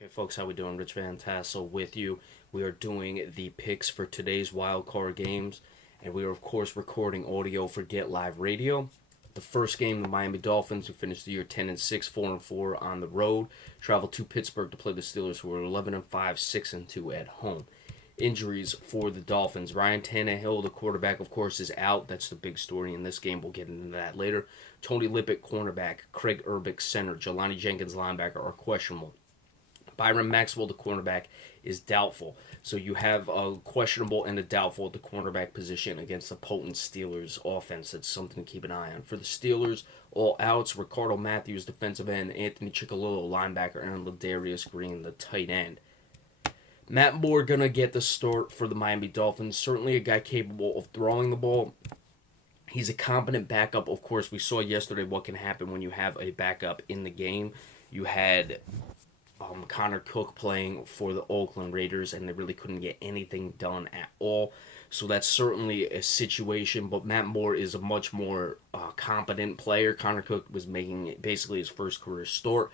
Okay, folks, how we doing? Rich Van Tassel with you. We are doing the picks for today's wild card games, and we are of course recording audio for Get Live Radio. The first game, the Miami Dolphins, who finished the year 10-6, 4-4 on the road, traveled to Pittsburgh to play the Steelers, who were 11-5, 6-2 at home. Injuries for the Dolphins. Ryan Tannehill, the quarterback, of course, is out. That's the big story in this game. We'll get into that later. Tony Lippett, cornerback. Craig Urbick, center. Jelani Jenkins, linebacker, are questionable. Byron Maxwell, the cornerback, is doubtful. So you have a questionable and a doubtful at the cornerback position against the potent Steelers offense. That's something to keep an eye on. For the Steelers, all outs: Ricardo Matthews, defensive end; Anthony Ciccolo, linebacker; and Ladarius Green, the tight end. Matt Moore gonna get the start for the Miami Dolphins. Certainly a guy capable of throwing the ball. He's a competent backup. Of course, we saw yesterday what can happen when you have a backup in the game. You had Connor Cook playing for the Oakland Raiders, and they really couldn't get anything done at all. So that's certainly a situation, but Matt Moore is a much more competent player. Connor Cook was making basically his first career start.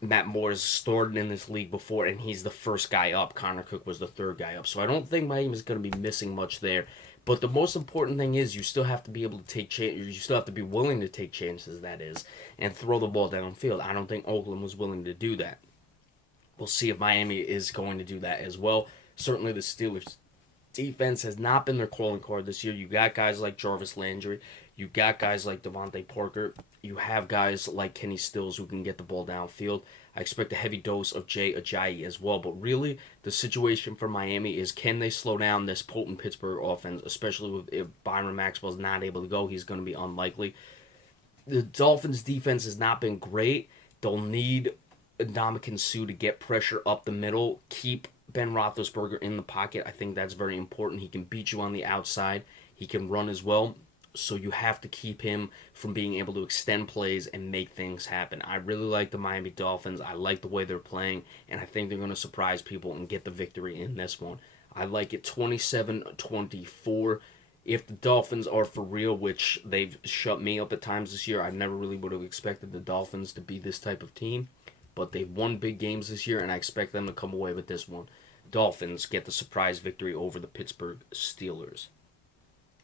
Matt Moore has started in this league before, and he's the first guy up. Connor Cook was the third guy up. So I don't think Miami is going to be missing much there. But the most important thing is you still have to be able to take chances. You still have to be willing to take chances, that is, and throw the ball downfield. I don't think Oakland was willing to do that. We'll see if Miami is going to do that as well. Certainly the Steelers' defense has not been their calling card this year. You got guys like Jarvis Landry. You got guys like Devontae Parker. You have guys like Kenny Stills who can get the ball downfield. I expect a heavy dose of Jay Ajayi as well. But really, the situation for Miami is, can they slow down this potent Pittsburgh offense, especially if Byron Maxwell's not able to go? He's going to be unlikely. The Dolphins' defense has not been great. They'll need Ndamukong Suh to get pressure up the middle, keep Ben Roethlisberger in the pocket. I think that's very important. He can beat you on the outside. He can run as well. So you have to keep him from being able to extend plays and make things happen. I really like the Miami Dolphins. I like the way they're playing, and I think they're going to surprise people and get the victory in this one. I like it 27-24. If the Dolphins are for real, which they've shut me up at times this year, I never really would have expected the Dolphins to be this type of team. But they've won big games this year, and I expect them to come away with this one. Dolphins get the surprise victory over the Pittsburgh Steelers.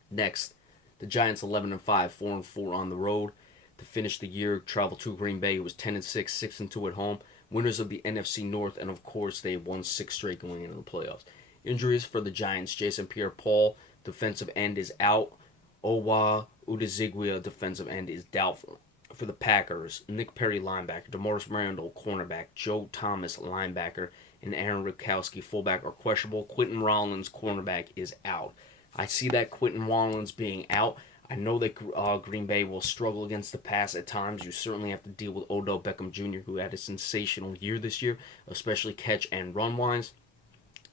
Next, the Giants 11-5, 4-4 on the road. To finish the year, travel to Green Bay. It was 10-6, 6-2 at home. Winners of the NFC North, and of course, they won 6 straight going into the playoffs. Injuries for the Giants: Jason Pierre-Paul, defensive end, is out. Owa Udezigwe, defensive end, is doubtful. For the Packers, Nick Perry, linebacker; DeMaurice Randall, cornerback; Joe Thomas, linebacker; and Aaron Ripkowski, fullback, are questionable. Quentin Rollins, cornerback, is out. I see that Quentin Rollins being out. I know that Green Bay will struggle against the pass at times. You certainly have to deal with Odell Beckham Jr., who had a sensational year this year, especially catch and run-wise.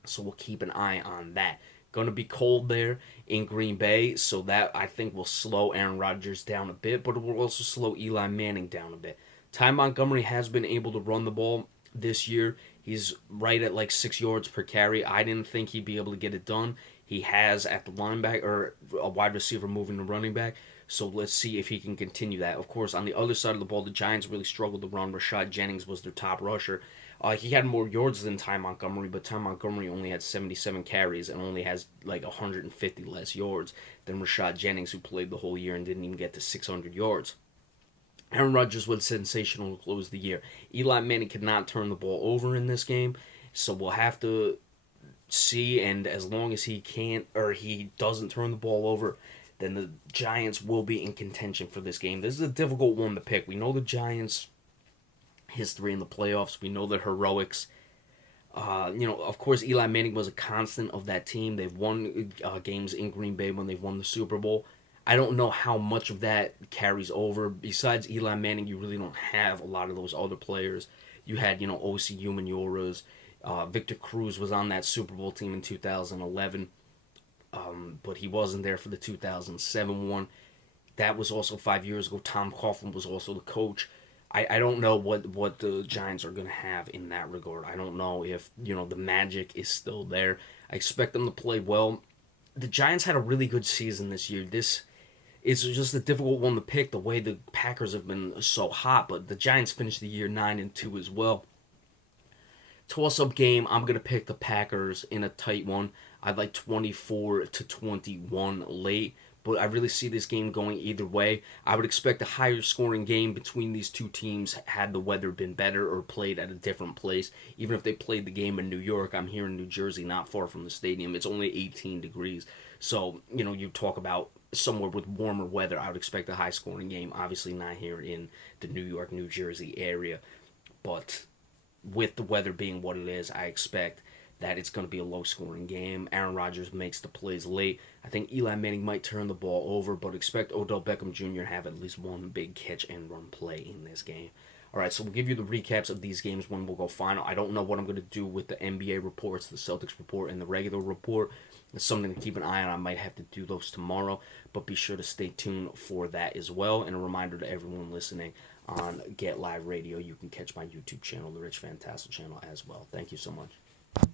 So we'll keep an eye on that. Going to be cold there in Green Bay, so that I think will slow Aaron Rodgers down a bit, but it will also slow Eli Manning down a bit. Ty Montgomery has been able to run the ball this year. He's right at like 6 yards per carry. I didn't think he'd be able to get it done. He has at the linebacker, or a wide receiver moving to running back. So let's see if he can continue that. Of course, on the other side of the ball, the Giants really struggled to run. Rashad Jennings was their top rusher. He had more yards than Ty Montgomery, but Ty Montgomery only had 77 carries and only has like 150 less yards than Rashad Jennings, who played the whole year and didn't even get to 600 yards. Aaron Rodgers was sensational to close the year. Eli Manning could not turn the ball over in this game, so we'll have to see. And as long as he can't, or he doesn't turn the ball over, then the Giants will be in contention for this game. This is a difficult one to pick. We know the Giants' history in the playoffs. We know their heroics. Of course, Eli Manning was a constant of that team. They've won games in Green Bay when they've won the Super Bowl. I don't know how much of that carries over. Besides Eli Manning, you really don't have a lot of those other players. You had, O.C. Umenyora's. Victor Cruz was on that Super Bowl team in 2011, but he wasn't there for the 2007 one. That was also 5 years ago. Tom Coughlin was also the coach. I don't know what the Giants are going to have in that regard. I don't know if, the magic is still there. I expect them to play well. The Giants had a really good season this year. This is just a difficult one to pick, the way the Packers have been so hot, but the Giants finished the year 9-2 as well. Toss-up game, I'm going to pick the Packers in a tight one. I'd like 24-21 late, but I really see this game going either way. I would expect a higher scoring game between these two teams had the weather been better or played at a different place. Even if they played the game in New York, I'm here in New Jersey, not far from the stadium. It's only 18 degrees. So, you talk about somewhere with warmer weather, I would expect a high scoring game. Obviously not here in the New York, New Jersey area. But with the weather being what it is, I expect that it's going to be a low-scoring game. Aaron Rodgers makes the plays late. I think Eli Manning might turn the ball over, but expect Odell Beckham Jr. to have at least one big catch and run play in this game. All right, so we'll give you the recaps of these games when we'll go final. I don't know what I'm going to do with the NBA reports, the Celtics report, and the regular report. It's something to keep an eye on. I might have to do those tomorrow, but be sure to stay tuned for that as well. And a reminder to everyone listening on Get Live Radio, you can catch my YouTube channel, the Rich Fantastic channel, as well. Thank you so much.